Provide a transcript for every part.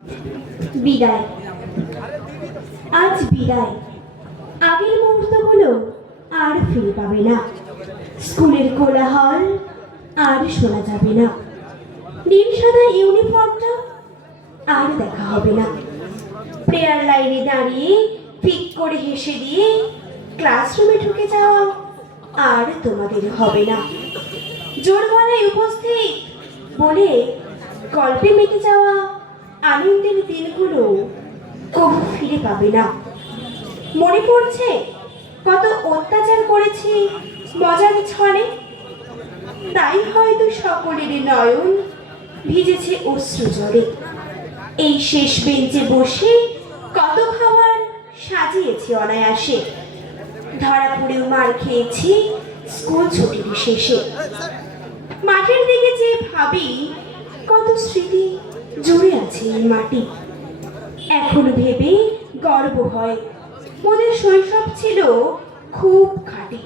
বিদায়। আজ বিদায়। আগের মুহূর্তগুলো আর ফিরে পাবে না। স্কুলের কোলাহল আর শোনা যাবে না। নীল সাদা ইউনিফর্মটা আর দেখা হবে না। প্রেয়ার লাইনে দাঁড়িয়ে পিক করে হেসে দিয়ে ক্লাসরুমে ঢুকে যাওয়া আর তোমাদের হবে না। জোর গলায় উপস্থিত বলে গল্পে মেতে যাওয়া আনন্দের দিনগুলো কবু ফিরে পাবে না। মনে পড়ছে কত অত্যাচার করেছি মজার ছলে, তাই হয়তো সকলের নয়ন ভিজেছে অশ্রু জলে। এই শেষ বেঞ্চে বসে কত খাবার সাজিয়েছি অনায়াসে, ধরা পড়েও মার খেয়েছি স্কুল ছুটির শেষে। মাঠের দিকে যে ভাবি কত স্মৃতি জুড়ে আছে এই মাটি, এখন ভেবে গর্ব হয় ওদের শৈশব ছিল খুব খাঁটি।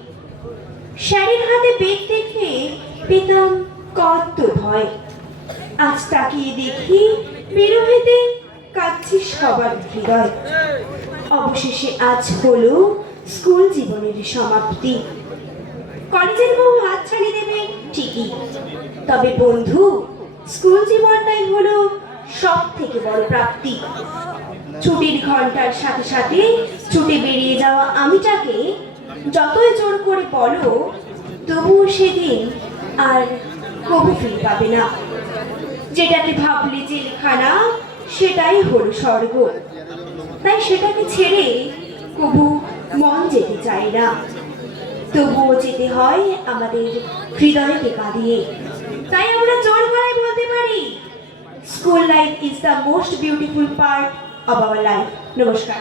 স্যারের হাতে বেগ দেখে পেতাম কত ভয়, আজ তাকিয়ে দেখি বিরোধীতে কাঁদছে সবার হৃদয়। অবশেষে আজ হলো স্কুল জীবনের সমাপ্তি। কলেজের বউ হাতছানি দেবে ঠিকই, তবে বন্ধু স্কুল জীবনটাই হলো সব থেকে বড় প্রাপ্তি। ছুটির ঘন্টার সাথে সাথে ছুটে বেরিয়ে যাওয়া আমিটাকে যতই জোর করে বলো, তবুও সেদিন আর কবু ফিরে পাবে না। যেটাকে ভাবলে জেলখানা সেটাই হলো স্বর্গ, তাই সেটাকে ছেড়ে কবু মন যেতে চায় না। তবুও যেতে হয় আমাদের হৃদয়কে কাঁদিয়ে। তাই আমরা জোর গলায় বলতে পারি, school life is the most beautiful part of our life. নমস্কার।